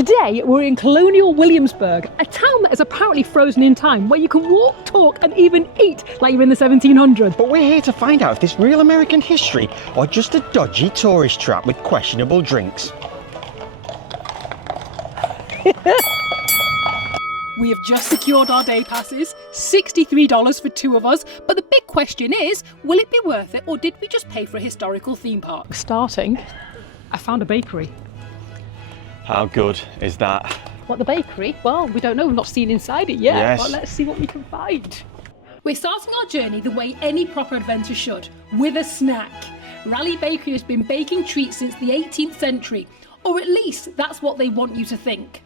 Today we're in Colonial Williamsburg, a town that is apparently frozen in time, where you can walk, talk and even eat like you're in the 1700s. But we're here to find out if this real American history or just a dodgy tourist trap with questionable drinks. We have just secured our day passes, $63 for 2 of us, but the big question is, will it be worth it or did we just pay for a historical theme park? Starting, I found a bakery. How good is that? What, the bakery? Well, we don't know, we've not seen inside it yet, Yes. but let's see what we can find. We're starting our journey the way any proper adventure should, with a snack. Raleigh Bakery has been baking treats since the 18th century, or at least that's what they want you to think.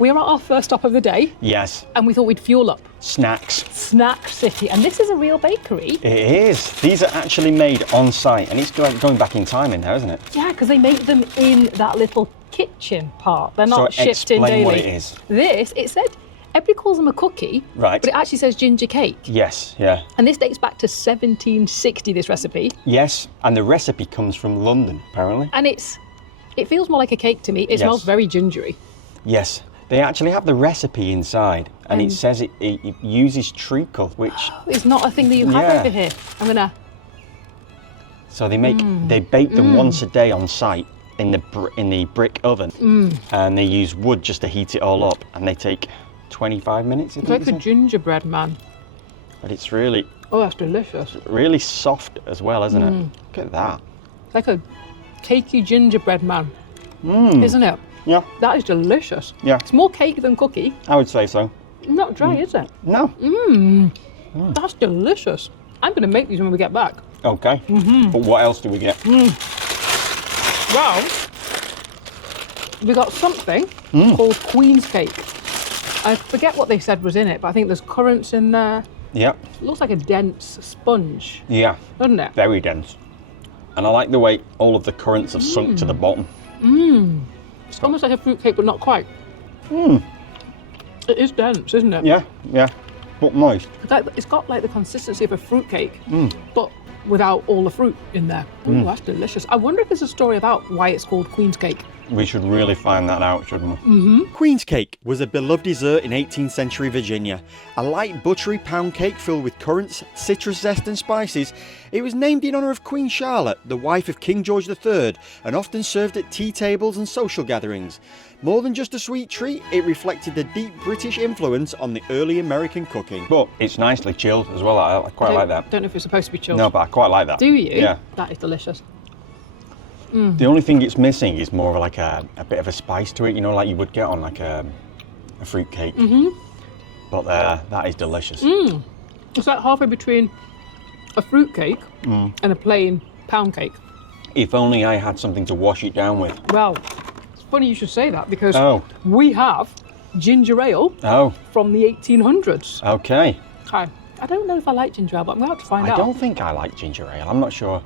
We are at our first stop of the day. Yes. And we thought we'd fuel up. Snacks. Snack City, and this is a real bakery. It is. These are actually made on site, and it's like going back in time in there, isn't it? Yeah, because they make them in that little kitchen part. They're not shipped in daily. Explain what it is. This, it said, everybody calls them a cookie, Right. but it actually says ginger cake. Yes, yeah. And this dates back to 1760, this recipe. Yes, and the recipe comes from London, apparently. And it feels more like a cake to me. It smells very gingery. Yes. They actually have the recipe inside, and it says it uses treacle, which... It's not a thing that you have over here. I'm gonna... So they bake them once a day on site in the brick oven, and they use wood just to heat it all up, and they take 25 minutes. It's like a gingerbread man. But it's really... Oh, that's delicious. Really soft as well, isn't it? Look at that. It's like a cakey gingerbread man, isn't it? Yeah. That is delicious. Yeah. It's more cake than cookie. I would say so. Not dry, is it? No. That's delicious. I'm going to make these when we get back. Okay. But what else do we get? Well, we got something called Queen's cake. I forget what they said was in it, but I think there's currants in there. Yep. It looks like a dense sponge, Yeah. doesn't it? Very dense. And I like the way all of the currants have sunk to the bottom. It's almost like a fruit cake, but not quite. It is dense, isn't it? Yeah, yeah. But moist. It's got like the consistency of a fruit cake, but without all the fruit in there. Ooh, that's delicious. I wonder if there's a story about why it's called Queen's cake. We should really find that out, shouldn't we? Queen's cake was a beloved dessert in 18th century Virginia. A light buttery pound cake filled with currants, citrus zest and spices. It was named in honour of Queen Charlotte, the wife of King George III, and often served at tea tables and social gatherings. More than just a sweet treat, it reflected the deep British influence on the early American cooking. But it's nicely chilled as well. I quite like that. Don't know if it's supposed to be chilled. No, but I quite like that. Do you? Yeah. That is delicious. The only thing it's missing is more of like a bit of a spice to it, you know, like you would get on like a fruit cake. But that is delicious. It's like halfway between a fruit cake and a plain pound cake. If only I had something to wash it down with. Well, it's funny you should say that because we have ginger ale from the 1800s. Okay. I don't know if I like ginger ale, but I'm going to have to find out. I don't think I like ginger ale. I'm not sure.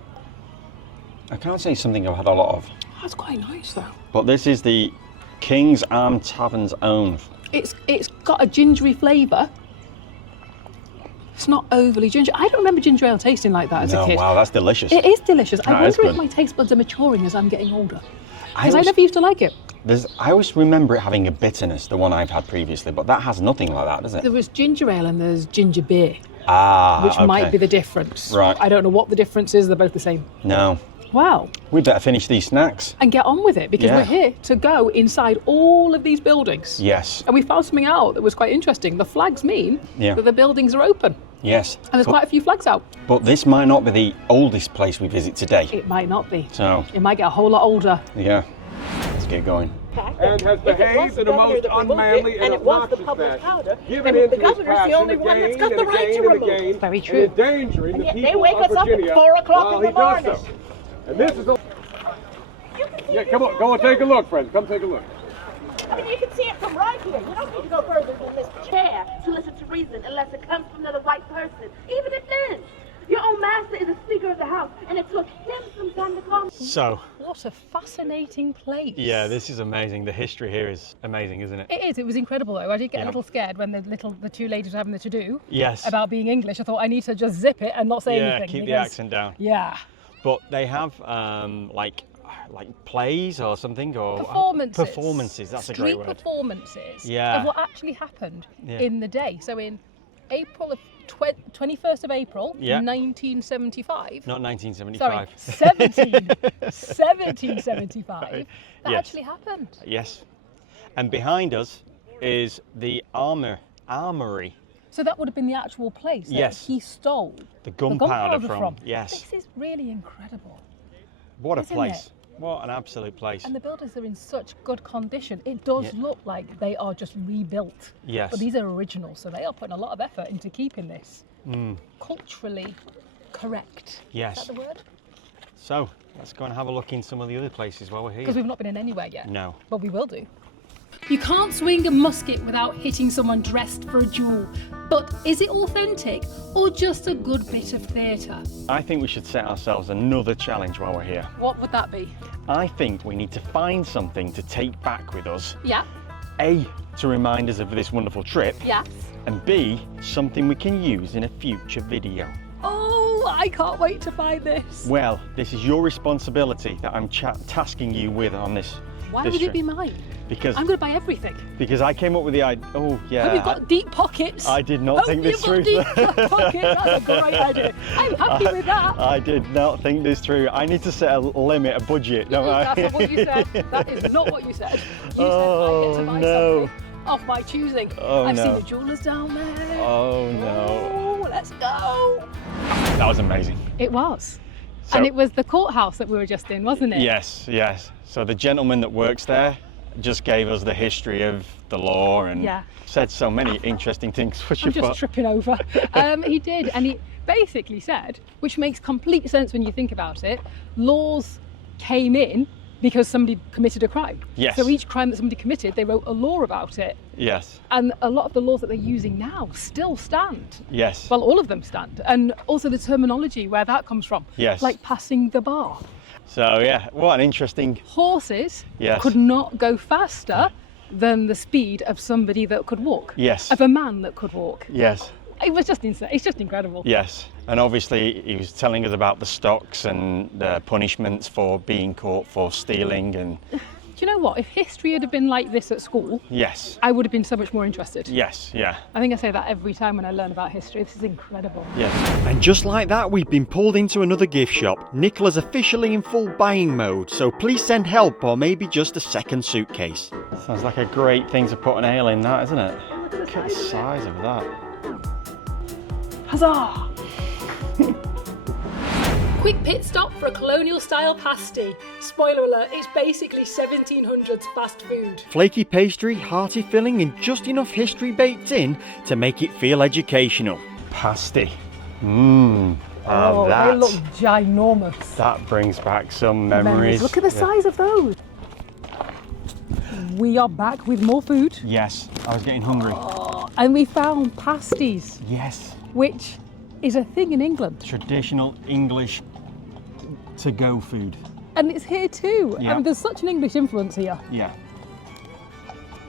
I can't say it's something I've had a lot of. That's quite nice though. But this is the King's Arm Tavern's own. It's got a gingery flavour. It's not overly ginger. I don't remember ginger ale tasting like that as a kid. Wow, that's delicious. It is delicious. I wonder if good. my taste buds are maturing as I'm getting older. Because I never used to like it. I always remember it having a bitterness, the one I've had previously, but that has nothing like that, does it? There was ginger ale and there's ginger beer. Which might be the difference. Right. I don't know what the difference is. They're both the same. No. Wow. We better finish these snacks. And get on with it, because we're here to go inside all of these buildings. Yes. And we found something out that was quite interesting. The flags mean that the buildings are open. Yes. And there's quite a few flags out. But this might not be the oldest place we visit today. It might not be. So. It might get a whole lot older. Yeah. Let's get going. And has behaved in a most unmanly and obnoxious fashion, giving in to his passion again and again and again, Very true. and endangering the people of Virginia while he does so. And this is a... Yeah, come on, go and take a look, friends. Come take a look. I mean, you can see it from right here. You don't need to go further than this chair to listen to reason unless it comes from the right person. Even if then, your own master is the speaker of the house, and it took him some time to come. So. What a fascinating place. Yeah, this is amazing. The history here is amazing, isn't it? It is. It was incredible, though. I did get a little scared when the two ladies were having the to-do. Yes. About being English. I thought I need to just zip it and not say anything. Yeah, keep the accent down. Yeah. But they have like like plays or something, or Performances. That's a great word. Street performances Yeah. of what actually happened Yeah. in the day. So in April of 21st of April, Yeah. 1975. Not 1975. Sorry, 1775. That Yes. actually happened. Yes. And behind us is the armory. So that would have been the actual place that Yes. he stole The gunpowder from. from. Yes. This is really incredible. What a Isn't place. What an absolute place. And the buildings are in such good condition. It does Yeah. look like they are just rebuilt. Yes. But these are original, so they are putting a lot of effort into keeping this culturally correct. Yes. Is that the word? So let's go and have a look in some of the other places while we're Because here. we've not been in anywhere yet. No. But we will do. You can't swing a musket without hitting someone dressed for a duel. But is it authentic or just a good bit of theatre? I think we should set ourselves another challenge while we're here. What would that be? I think we need to find something to take back with us. Yeah. A, to remind us of this wonderful trip. Yes. And B, something we can use in a future video. Oh, I can't wait to find this. Well, this is your responsibility that I'm tasking you with on this. Why this would it trip. be mine? Because I'm going to buy everything. I came up with the idea. Oh yeah. Hope you've got deep pockets. I did not think this through. Deep pockets. That's a great idea. I'm happy with that. I did not think this through. I need to set a limit, a budget, don't I? That's not what you said. That is not what you said. You said I Oh, get to buy no. something off my choosing. Oh, I've seen no. the jewellers down there. Oh no. Oh, let's go. That was amazing. It was. So- And it was the courthouse that we were just in, wasn't it? Yes, yes. So the gentleman that works there just gave us the history of the law and Yeah. said so many interesting things. What's I'm your just thought? tripping over. He did, and he basically said, which makes complete sense when you think about it, laws came in because somebody committed a crime. Yes. So each crime that somebody committed, they wrote a law about it. Yes, And a lot of the laws that they're using now still stand. yes. Well, all of them stand. And also the terminology, where that comes from. Yes. Like passing the bar. So yeah, what an interesting. Horses Yes. could not go faster than the speed of somebody that could walk. Yes. Of a man that could walk. Yes, It was just insane. It's just incredible. yes. And obviously he was telling us about the stocks and the punishments for being caught for stealing and Do you know what? If history had been like this at school, yes, I would have been so much more interested. yes, yeah. I think I say that every time when I learn about history. This is incredible. Yes. And just like that, we've been pulled into another gift shop. Nicola's officially in full buying mode, so please send help or maybe just a second suitcase. Sounds like a great thing to put an ale in, that, isn't it? Look at the size of that. Huzzah! Quick pit stop for a colonial style pasty. Spoiler alert, it's basically 1700s fast food. Flaky pastry, hearty filling, and just enough history baked in to make it feel educational. Pasty. Mmm. Oh, that. they look ginormous. That brings back some memories. Look at the size of those. We are back with more food. Yes, I was getting hungry. And we found pasties, Yes. which is a thing in England. Traditional English to-go food. And it's here too. Yeah. And there's such an English influence here. Yeah.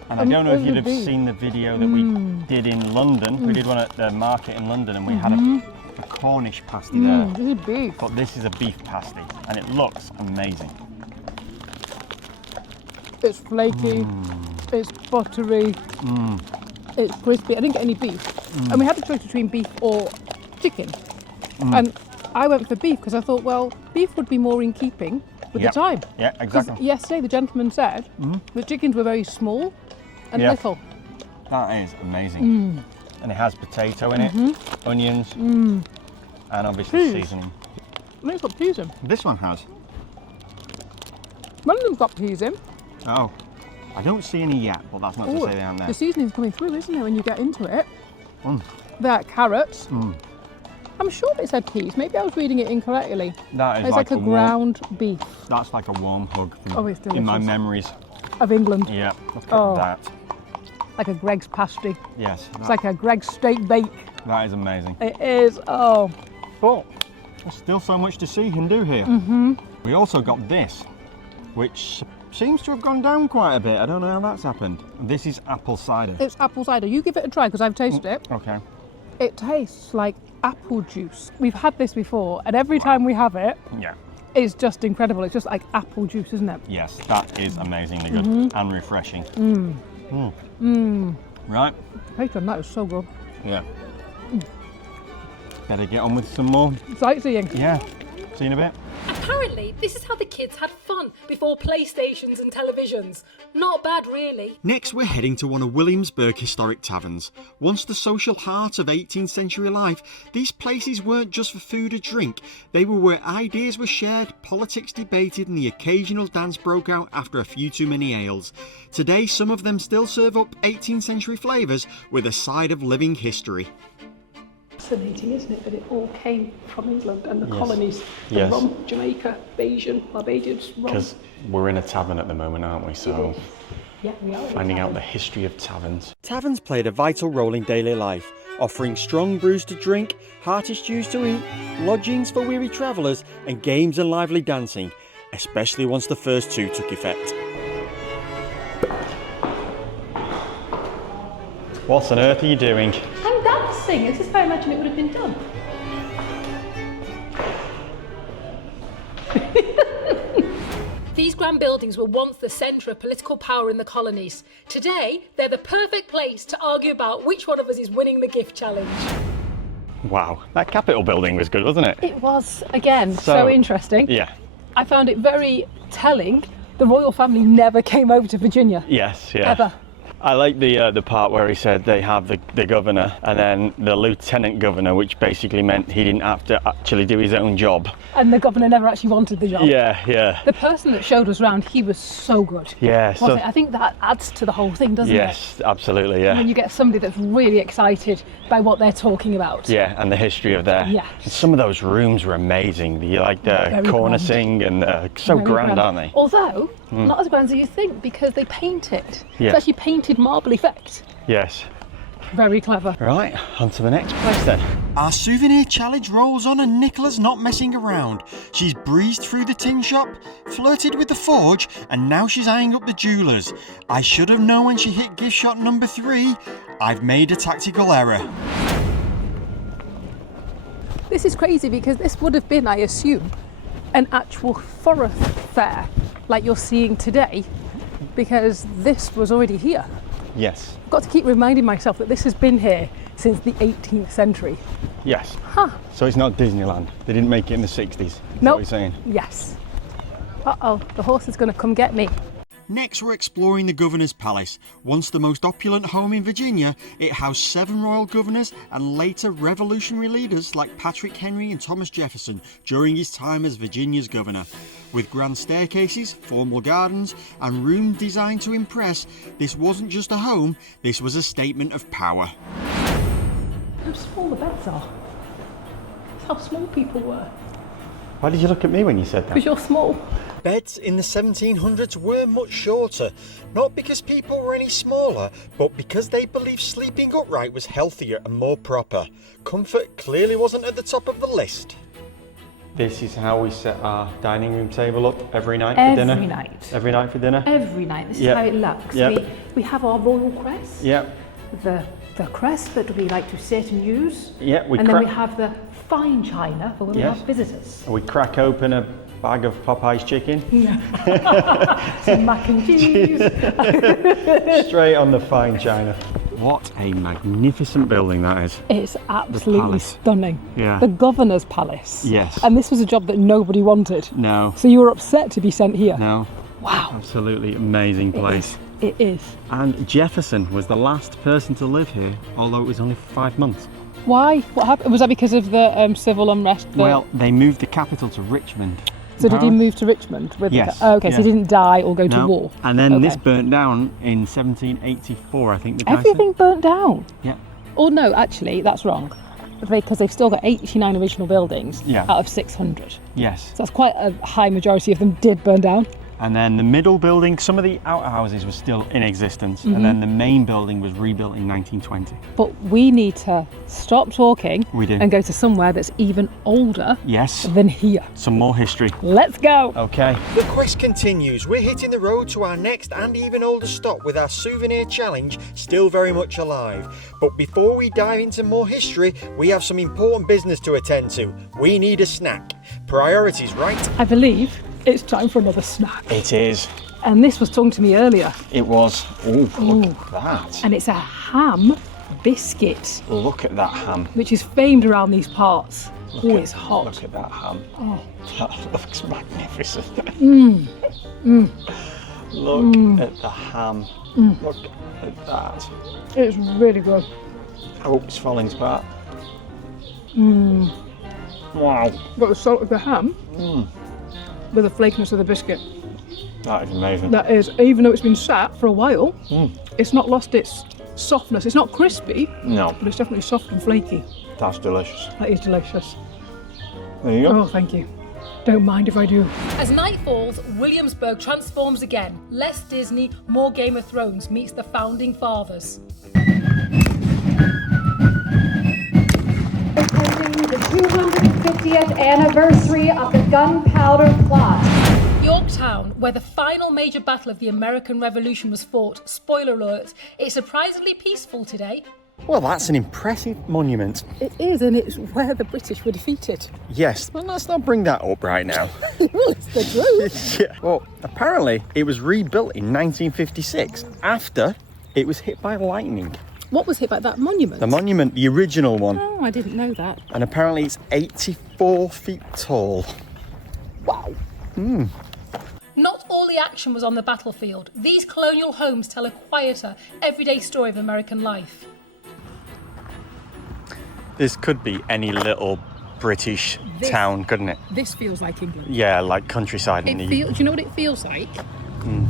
And I don't know if you'd have Indeed. seen the video that we did in London. We did one at the market in London and we had a Cornish pasty there. This is beef. But this is a beef pasty and it looks amazing. It's flaky, it's buttery, it's crispy. I didn't get any beef. And we had a choice between beef or chicken. And I went for beef because I thought, well, beef would be more in keeping with Yep. the time. Yeah, Because exactly. yesterday the gentleman said the chickens were very small and Yeah. little. That is amazing. And it has potato in it, onions, and obviously Peas. seasoning. And it's got peas in. This one has. One of them's got peas in. Oh, I don't see any yet, but that's not to say they aren't the there. seasoning's coming through, isn't it, when you get into it? Mm. They're carrots. I'm sure it said peas. Maybe I was reading it incorrectly. That is It's like a warm, ground beef that's like a warm hug from, Oh, it's in my delicious. memories. of England, Yeah, look at Oh. that. like a Greg's pasty. Yes, It's like a Greg's steak bake. that is amazing. It is. Oh, But there's still so much to see and do here. We also got this, which seems to have gone down quite a bit. I don't know how that's happened. This is apple cider. it's apple cider. You give it a try because I've tasted it. Okay. It tastes like apple juice. We've had this before, and every time we have it, Yeah. is just incredible. It's just like apple juice, isn't it? Yes, that is amazingly good and refreshing. Right. Patron, that is so good. Yeah. Better get on with some more. Sightseeing. Yeah. See you in a bit. Apparently, this is how the kids had fun before PlayStations and televisions. Not bad, really. Next, we're heading to one of Williamsburg historic taverns. Once the social heart of 18th century life, these places weren't just for food or drink. They were where ideas were shared, politics debated, and the occasional dance broke out after a few too many ales. Today, some of them still serve up 18th century flavours with a side of living history. Fascinating, isn't it, that it all came from England and the colonies, Yes. rum, Jamaica, Barbadians, rum. Because we're in a tavern at the moment, aren't we? So Yeah, we are. finding out the history of taverns. Taverns played a vital role in daily life, offering strong brews to drink, hearty stews to eat, lodgings for weary travellers, and games and lively dancing, especially once the first two took effect. What on earth are you doing? I'm dancing. This is how I imagine it would have been done. These grand buildings were once the centre of political power in the colonies. Today, they're the perfect place to argue about which one of us is winning the gift challenge. Wow, that Capitol building was good, wasn't it? It was, again, so interesting. Yeah. I found it very telling. The royal family never came over to Virginia. Yes, yeah. Ever. I like the part where he said they have the governor and then the lieutenant governor, which basically meant he didn't have to actually do his own job. And the governor never actually wanted the job. Yeah, yeah. The person that showed us around, he was so good. Yeah, Wasn't it? I think that adds to the whole thing, doesn't it? Yes, absolutely, yeah. When you get somebody that's really excited by what they're talking about. Yeah, and the history of there. Yeah. And some of those rooms were amazing. The Very cornicing and so Very grand, aren't they? Although, not as grand as you think, because they paint it. Yeah. It's actually painted marble effect. Yes. Very clever. Right, on to the next place then. Our souvenir challenge rolls on and Nicola's not messing around. She's breezed through the tin shop, flirted with the forge, and now she's eyeing up the jewellers. I should have known when she hit gift shop number 3. I've made a tactical error. This is crazy because this would have been, I assume, an actual forest fair like you're seeing today, because this was already here. Yes. I've got to keep reminding myself that this has been here since the 18th century. Yes. Huh. So it's not Disneyland. They didn't make it in the 60s. Is that Nope. what you're saying? Yes. Uh-oh, the horse is going to come get me. Next, we're exploring the Governor's Palace. Once the most opulent home in Virginia, it housed 7 royal governors and later revolutionary leaders like Patrick Henry and Thomas Jefferson during his time as Virginia's governor. With grand staircases, formal gardens, and rooms designed to impress, this wasn't just a home, this was a statement of power. How small the beds are. That's how small people were. Why did you look at me when you said that? Because you're small. Beds in the 1700s were much shorter, not because people were any smaller, but because they believed sleeping upright was healthier and more proper. Comfort clearly wasn't at the top of the list. This is how we set our dining room table up every night for dinner? Every night. Every night for dinner? Every night. This Yep. is how it looks. Yep. We have our royal crest. Yep. The crest that we like to sit and use. Yeah, and then we have the fine china for when we Yes. have visitors. We crack open a bag of Popeye's chicken. Some mac and cheese. Straight on the fine china. What a magnificent building that is. It's absolutely palace. stunning. Yeah. The governor's palace. Yes. And this was a job that nobody wanted. No. So you were upset to be sent here. No. Wow. Absolutely amazing place. It is. And Jefferson was the last person to live here, although it was only 5 months. Why? What happened? Was that because of the civil unrest? Well, they moved the capital to Richmond. So did he move to Richmond? With Yes, okay, so he yeah. didn't die or go to No. war. And then this Okay. burnt down in 1784, I think the guy Everything burnt down. said. Yeah. Oh no, actually, that's wrong. Because they've still got 89 original buildings Yeah. out of 600. Yes. So that's quite a high majority of them did burn down. And then the middle building, some of the outhouses were still in existence. And then the main building was rebuilt in 1920. But we need to stop talking We do. and go to somewhere that's even older Yes. than here. Some more history. Let's go. Okay. The quest continues. We're hitting the road to our next and even older stop with our souvenir challenge still very much alive. But before we dive into more history, we have some important business to attend to. We need a snack. Priorities, right? I believe it's time for another snack. It is. And this was talking to me earlier. It was. Ooh, look at that. And it's a ham biscuit, Look at that ham. which is famed around these parts. It's hot. Look at that ham. Oh. That looks magnificent. Look at the ham. Look at that. It's really good. I hope it's falling apart. Wow. Got the salt of the ham with the flakiness of the biscuit. That is amazing. That is, even though it's been sat for a while, it's not lost its softness. It's not crispy, No, but it's definitely soft and flaky. that's delicious. That is delicious. There you go. Oh, thank you. Don't mind if I do. As night falls, Williamsburg transforms again. Less Disney, more Game of Thrones meets the Founding Fathers. Attending the 250th anniversary of the Gunpowder Plot. Yorktown, where the final major battle of the American Revolution was fought, spoiler alert, it's surprisingly peaceful today. Well, that's an impressive monument. It is, and it's where the British were defeated. Yes, but let's not bring that up right now. Well, it's the truth. Yeah. Well, apparently it was rebuilt in 1956 after it was hit by lightning. What was hit by that monument? The monument, the original one. Oh, I didn't know that. And apparently it's 84 feet tall. Wow. Not all the action was on the battlefield. These colonial homes tell a quieter, everyday story of American life. This could be any little British town, couldn't it? This feels like England. Yeah, like countryside in Do the... you know what it feels like?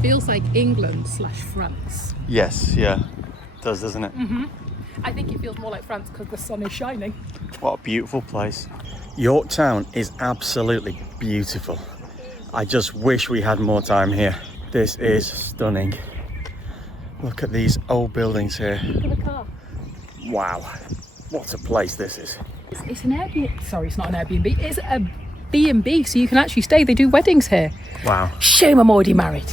Feels like England/France. Yes, yeah. It does, doesn't it? I think it feels more like France because the sun is shining. What a beautiful place. Yorktown is absolutely beautiful. I just wish we had more time here. This is stunning. Look at these old buildings here. Look at the car. Wow, what a place this is. It's an Airbnb. Sorry, it's not an Airbnb. It's a B&B, so you can actually stay. They do weddings here. Wow. Shame I'm already married.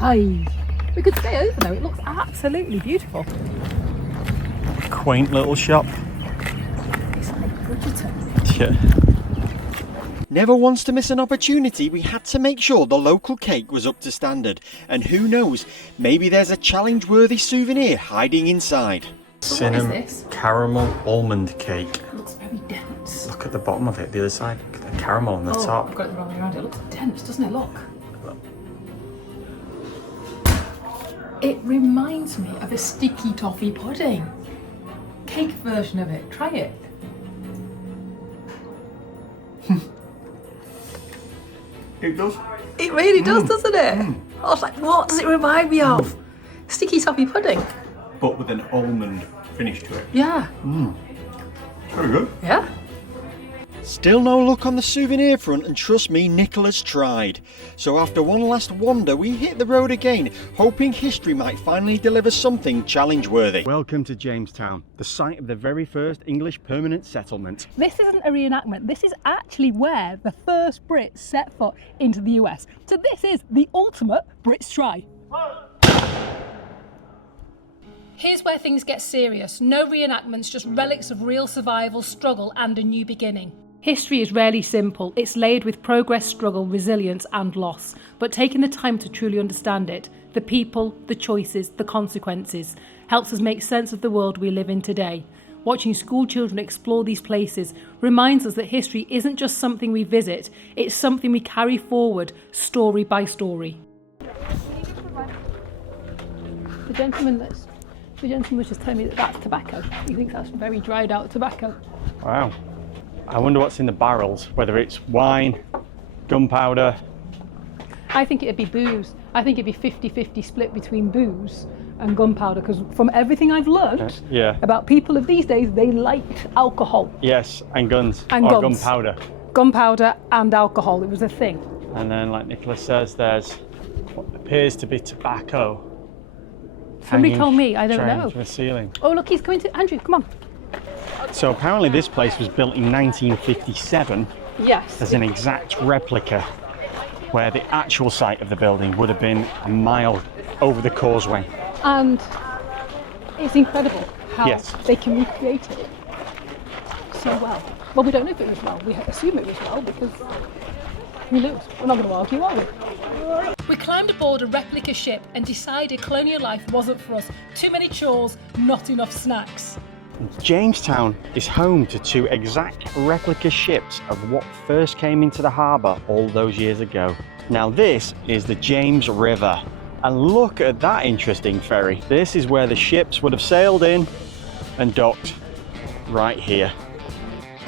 Aye. We could stay over though. It looks absolutely beautiful. Quaint little shop. It's like Bridgerton. Yeah. Never once to miss an opportunity, we had to make sure the local cake was up to standard. And who knows, maybe there's a challenge-worthy souvenir hiding inside. So what is this? Caramel almond cake. It looks very dense. Look at the bottom of it, the other side. Look at the caramel on the I've top. got it the wrong way around. It looks dense, doesn't it? Look. It reminds me of a sticky toffee pudding. Cake version of it. Try it. It does. It really does, doesn't it? I was like, what does it remind me of? Sticky toffee pudding. But with an almond finish to it. Yeah. Very good. Yeah. Still no luck on the souvenir front, and trust me, Nicola's tried. So after one last wander, we hit the road again, hoping history might finally deliver something challenge-worthy. Welcome to Jamestown, the site of the very first English permanent settlement. This isn't a reenactment, this is actually where the first Brits set foot into the US. So this is the ultimate Brits try. Here's where things get serious. No reenactments, just relics of real survival, struggle and a new beginning. History is rarely simple. It's layered with progress, struggle, resilience and loss. But taking the time to truly understand it, the people, the choices, the consequences, helps us make sense of the world we live in today. Watching school children explore these places reminds us that history isn't just something we visit, it's something we carry forward, story by story. The gentleman was just telling me that that's tobacco. He thinks that's very dried out tobacco. Wow. I wonder what's in the barrels, whether it's wine, gunpowder. I think it'd be booze. I think it'd be 50-50 split between booze and gunpowder, because from everything I've learned about people of these days, they liked alcohol. Yes, and guns. And or guns. gunpowder. Gunpowder and alcohol, it was a thing. And then, like Nicholas says, there's what appears to be tobacco. Somebody told me, I don't know. From the ceiling. Oh look, he's coming to, Andrew, come on. So apparently this place was built in 1957 Yes. as an exact replica, where the actual site of the building would have been a mile over the causeway. And it's incredible how Yes. they can recreate it so well. Well, we don't know if it was well. We assume it was well because we lose. We're not going to argue, are we? We climbed aboard a replica ship and decided colonial life wasn't for us. Too many chores, not enough snacks. Jamestown is home to 2 exact replica ships of what first came into the harbour all those years ago. Now this is the James River, and look at that interesting ferry. This is where the ships would have sailed in and docked, right here.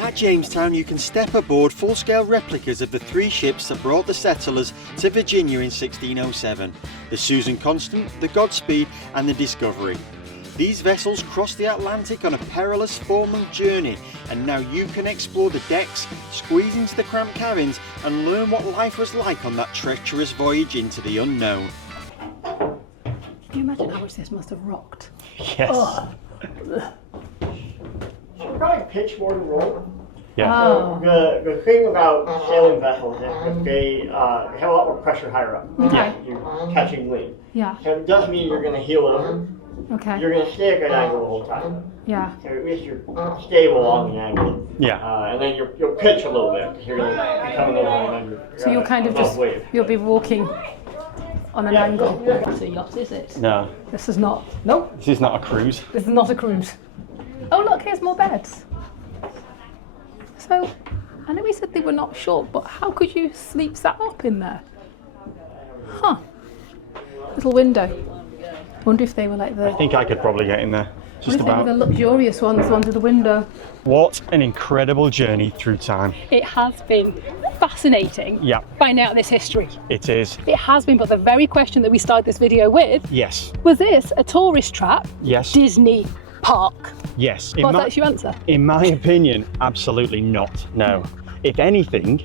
At Jamestown you can step aboard full-scale replicas of the 3 ships that brought the settlers to Virginia in 1607, the Susan Constant, the Godspeed and the Discovery. These vessels crossed the Atlantic on a perilous 4-month journey, and now you can explore the decks, squeeze into the cramped cabins and learn what life was like on that treacherous voyage into the unknown. Can you imagine how much this must have rocked? Yes. Oh. We're going pitch more than roll. Yeah. Oh. The thing about sailing vessels is that they have a lot more pressure higher up. Okay. You're catching wind. Yeah. So it does mean you're going to heel over. Okay. You're going to stay at that angle the whole time. Yeah. So at least you're stable on the angle. Yeah. And then you'll pitch a little bit because you're going to be coming over and under. So you'll kind of just, you'll be walking on an angle. It's a yacht, is it? No. This is not. Nope. This is not a cruise. This is not a cruise. Oh look, here's more beds. So, I know we said they were not short, but how could you sleep sat up in there? Huh. Little window. Wonder if they were like the... I think I could probably get in there. Just What if they were about. the luxurious ones with the window? What an incredible journey through time. It has been fascinating Yeah. finding out this history. It is. It has been, but the very question that we started this video with, Yes. was this a tourist trap? Yes. Disney park? Yes. Well, that's your answer. In my opinion, absolutely not. No. If anything,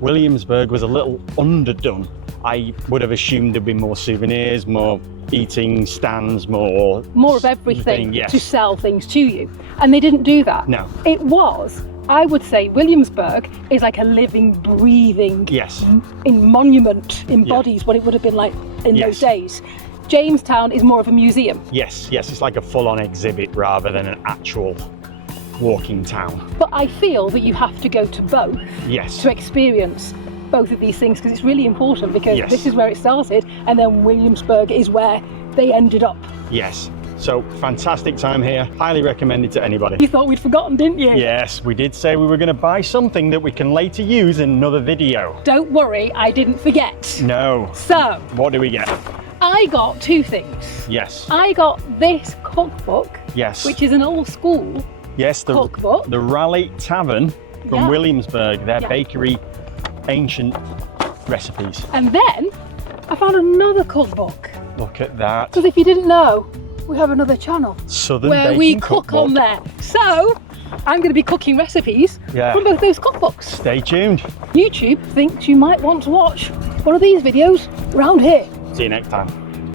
Williamsburg was a little underdone. I would have assumed there'd be more souvenirs, more eating stands, more of everything yes. to sell things to you. And they didn't do that. No. It was, I would say, Williamsburg is like a living, breathing Yes. in monument, embodies what it would have been like in Yes. those days. Jamestown is more of a museum. Yes, yes, it's like a full-on exhibit rather than an actual walking town. But I feel that you have to go to both Yes. to experience both of these things, because it's really important, because Yes. this is where it started and then Williamsburg is where they ended up. Yes. So fantastic time here. Highly recommended to anybody. You thought we'd forgotten, didn't you? Yes, we did say we were going to buy something that we can later use in another video. Don't worry, I didn't forget. No. So, What do we get? I got 2 things. Yes. I got this cookbook, Yes. which is an old school Yes, cookbook. the Raleigh Tavern from Yeah. Williamsburg, their Yeah. bakery ancient recipes. And then I found another cookbook. Look at that. Because if you didn't know, we have another channel Southern where Baking we cook Cookbook. on there. So I'm going to be cooking recipes Yeah. from both those cookbooks. Stay tuned. YouTube thinks you might want to watch one of these videos around here. See you next time.